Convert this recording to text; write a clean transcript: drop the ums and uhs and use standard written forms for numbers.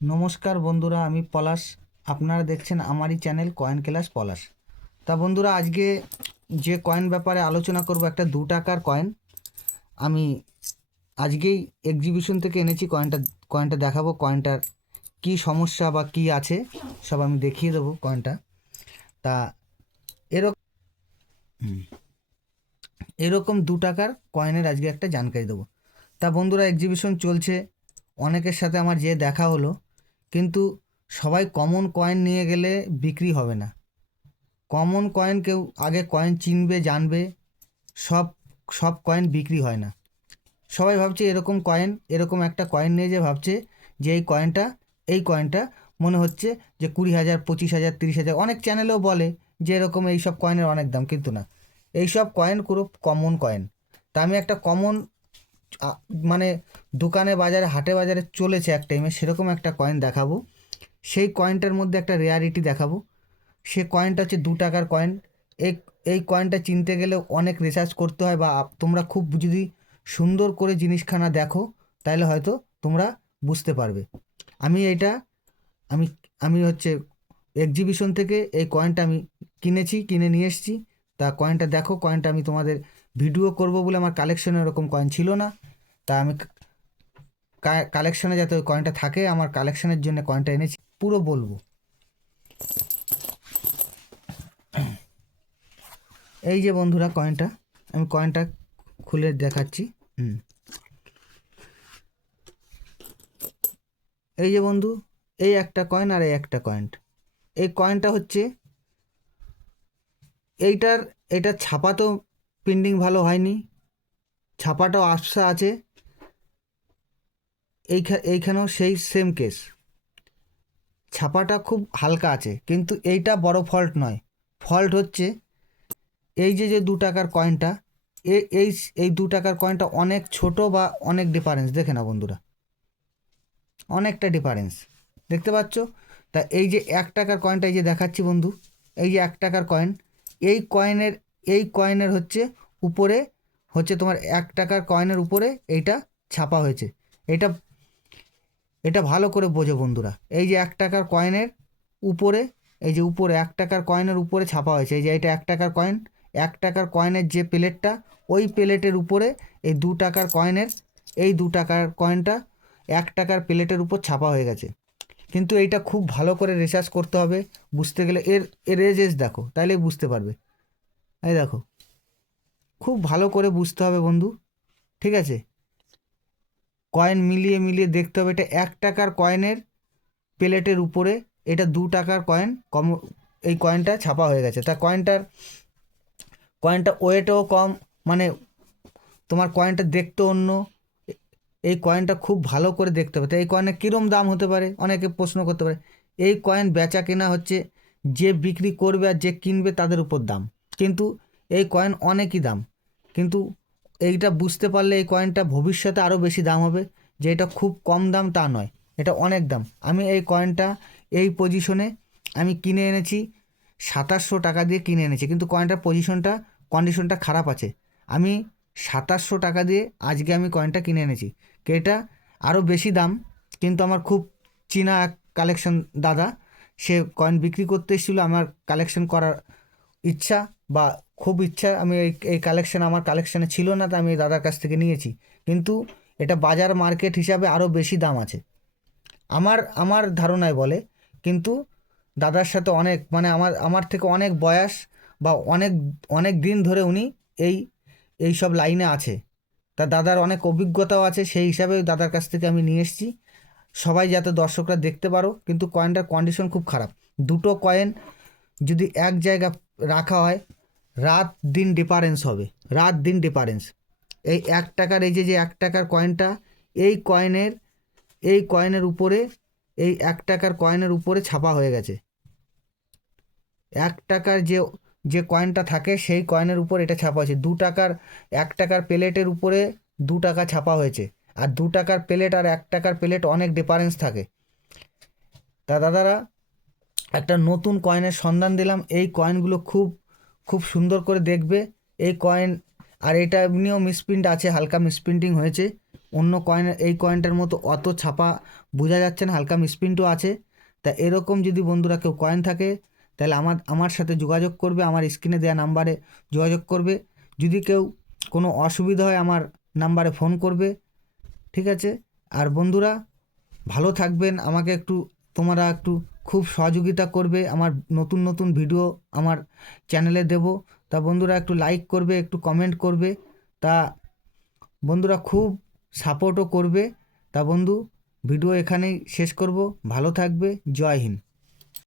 নমস্কার বন্ধুরা, আমি পলাশ। আপনারা দেখছেন আমারই চ্যানেল কয়েন ক্লাস পলাশ। তা বন্ধুরা, আজকে যে কয়েন ব্যাপারে আলোচনা করব, একটা 2 টাকার কয়েন। আমি আজকেই এক্সিবিশন থেকে এনেছি কয়েনটা। কয়েনটা দেখাবো, কয়েনটার কি সমস্যা বা কি আছে সব আমি দেখিয়ে দেবো কয়েনটা। তা এরকম এরকম 2 টাকার কয়েনের আজকে একটা জানকারি দেবো। তা বন্ধুরা, এক্সিবিশন চলছে, অনেকের সাথে আমার যে দেখা হলো, কিন্তু সবাই কমন কয়েন নিয়ে গেলে বিক্রি হবে না। কমন কয়েন কেউ আগে কয়েন চিনবে জানবে, সব সব কয়েন বিক্রি হয় না। সবাই ভাবছে এরকম কয়েন, এরকম একটা কয়েন নিয়ে যে ভাবছে যে এই কয়েনটা মনে হচ্ছে যে 20,000, 25,000, 30,000। অনেক চ্যানেলেও বলে যে এরকম এইসব কয়েনের অনেক দাম, কিন্তু না, এইসব কয়েন পুরো কমন কয়েন। তা আমি একটা কমন, মানে দোকানে বাজারে হাটে বাজারে চলেছে এক টাইমে, সেরকম একটা কয়েন দেখাবো। সেই কয়েনটার মধ্যে একটা রেয়ারিটি দেখাবো। সে কয়েনটা হচ্ছে 2 টাকার কয়েন। এই এই কয়েনটা চিনতে গেলে অনেক রিসার্চ করতে হয়, বা তোমরা খুব যদি সুন্দর করে জিনিসখানা দেখো তাহলে হয়তো তোমরা বুঝতে পারবে। আমি এইটা আমি আমি হচ্ছে এক্সিবিশন থেকে এই কয়েনটা আমি কিনে নিয়ে এসেছি। তা কয়েনটা দেখো, কয়েনটা আমি তোমাদের ভিডিও করব বলে আমার কালেকশনে এরকম কয়েন ছিল না। তা আমি কালেকশনে যাতে ওই কয়েনটা থাকে, আমার কালেকশনের জন্য কয়েনটা এনেছি, পুরো বলবো। এই যে বন্ধুরা কয়েনটা, আমি কয়েনটা খুলে দেখাচ্ছি। হুম, এই যে বন্ধু, এই একটা কয়েন আর এই একটা কয়েন। এই কয়েনটা হচ্ছে এইটার এটা ছাপা তো প্রিন্টিং ভালো হয়নি, ছাপাটাও আবছা আছে। এইখানেও সেই সেম কেস, ছাপাটা খুব হালকা আছে, কিন্তু এইটা বড় ফল্ট নয়। ফল্ট হচ্ছে এই যে 2 টাকার কয়েনটা, এই এই এই 2 টাকার কয়েনটা অনেক ছোট, বা অনেক ডিফারেন্স দেখে না বন্ধুরা, অনেকটা ডিফারেন্স দেখতে পাচ্ছ। তা এই যে 1 টাকার কয়েনটা, এই যে দেখাচ্ছি বন্ধু, এই যে 1 টাকার কয়েন, এই কয়েনের এই কয়েনের হচ্ছে উপরে হচ্ছে তোমার 1 টাকার কয়েনের উপরে এইটা ছাপা হয়েছে। এটা এটা ভালো করে বোঝো বন্ধুরা, এই যে 1 টাকার কয়েনের উপরে, এই যে উপরে 1 টাকার কয়েনের উপরে ছাপা হয়েছে, এই যে এটা 1 টাকার কয়েন। 1 টাকার কয়েনের যে প্লেটটা, ওই প্লেটের উপরে এই 2 টাকার কয়েনের, এই 2 টাকার কয়েনটা 1 টাকার প্লেটের উপর ছাপা হয়ে গেছে। কিন্তু এইটা খুব ভালো করে রিসার্চ করতে হবে বুঝতে গেলে। এর এর এজ দেখো, তাইলেই বুঝতে পারবে। এই দেখো, খুব ভালো করে বুঝতে হবে বন্ধু, ঠিক আছে? কয়েন মিলিয়ে মিলিয়ে দেখতে হবে। এটা 1 টাকার কয়েনের প্লেটের উপরে এটা 2 টাকার কয়েন কম, এই কয়েনটা ছাপা হয়ে গেছে। তা কয়েনটা ওয়েটও কম, মানে তোমার কয়েনটা দেখতে অন্য। এই কয়েনটা খুব ভালো করে দেখতে হবে। তো এই কয়েনের কীরম দাম হতে পারে, অনেকে প্রশ্ন করতে পারে। এই কয়েন বেচা কেনা হচ্ছে যে বিক্রি করবে আর যে কিনবে তাদের উপর দাম, কিন্তু এই কয়েন অনেকই দাম। কিন্তু এইটা বুঝতে পারলে এই কয়েনটা ভবিষ্যতে আরও বেশি দাম হবে। যে এটা খুব কম দাম তা নয়, এটা অনেক দাম। আমি এই কয়েনটা এই পজিশনে আমি কিনে এনেছি, 2700 টাকা দিয়ে কিনে এনেছি, কিন্তু কয়েনটার কন্ডিশনটা খারাপ আছে। আমি 2700 টাকা দিয়ে আজকে আমি কয়েনটা কিনে এনেছি। এটা আরও বেশি দাম, কিন্তু আমার খুব চীনা এক কালেকশন দাদা, সে কয়েন বিক্রি করতে এসেছিলো। আমার কালেকশন করার ইচ্ছা, বা খুব ইচ্ছা, আমি এই কালেকশন আমার কালেকশানে ছিল না, তা আমি এই দাদার কাছ থেকে নিয়েছি। কিন্তু এটা বাজার মার্কেট হিসাবে আরও বেশি দাম আছে, আমার আমার ধারণায় বলে। কিন্তু দাদার সাথে অনেক, মানে আমার আমার থেকে অনেক বয়স, বা অনেক অনেক দিন ধরে উনি এই এই সব লাইনে আছে। তা দাদার অনেক অভিজ্ঞতাও আছে, সেই হিসাবে দাদার কাছ থেকে আমি নিয়ে এসেছি, সবাই যাতে দর্শকরা দেখতে পারো। কিন্তু কয়েনটার কন্ডিশন খুব খারাপ। দুটো কয়েন যদি এক জায়গা রাখা হয়, রাত দিন ডিফারেন্স হবে, রাত দিন ডিফারেন্স। এই 1 টাকার, এই যে 1 টাকার কয়েনটা, এই কয়েনের এই কয়েনের উপরে, এই 1 টাকার কয়েনের উপরে ছাপা হয়ে গেছে। 1 টাকার যে যে কয়েনটা থাকে সেই কয়েনের উপর এটা ছাপা হয়েছে। 2 টাকার, 1 টাকার প্লেটের উপরে 2 টাকা ছাপা হয়েছে। আর 2 টাকার প্লেট আর 1 টাকার প্লেট অনেক ডিফারেন্স থাকে। তা দাদারা, একটা নতুন কয়েনের সন্ধান দিলাম। এই কয়েনগুলো খুব খুব সুন্দর করে দেখবে এই কয়েন। আর এটা এমনিও মিসপ্রিন্ট আছে, হালকা মিসপ্রিন্টিং হয়েছে, অন্য কয়েনের এই কয়েনটার মতো অত ছাপা বোঝা যাচ্ছে না, হালকা মিসপ্রিন্টও আছে। তা এরকম যদি বন্ধুরা কেউ কয়েন থাকে তাহলে আমার সাথে যোগাযোগ করবে, আমার স্ক্রিনে দেওয়া নাম্বারে যোগাযোগ করবে। যদি কেউ কোনো অসুবিধা হয় আমার নাম্বারে ফোন করবে, ঠিক আছে? আর বন্ধুরা ভালো থাকবেন, আমাকে একটু তোমরা একটু খুব সহযোগিতা করবে, আমার নতুন নতুন ভিডিও আমার চ্যানেলে দেব। তা বন্ধুরা একটু লাইক করবে, একটু কমেন্ট করবে। তা বন্ধুরা খুব সাপোর্টও করবে। তা বন্ধু ভিডিও এখানেই শেষ করব। ভালো থাকবে। জয় হিন্দ।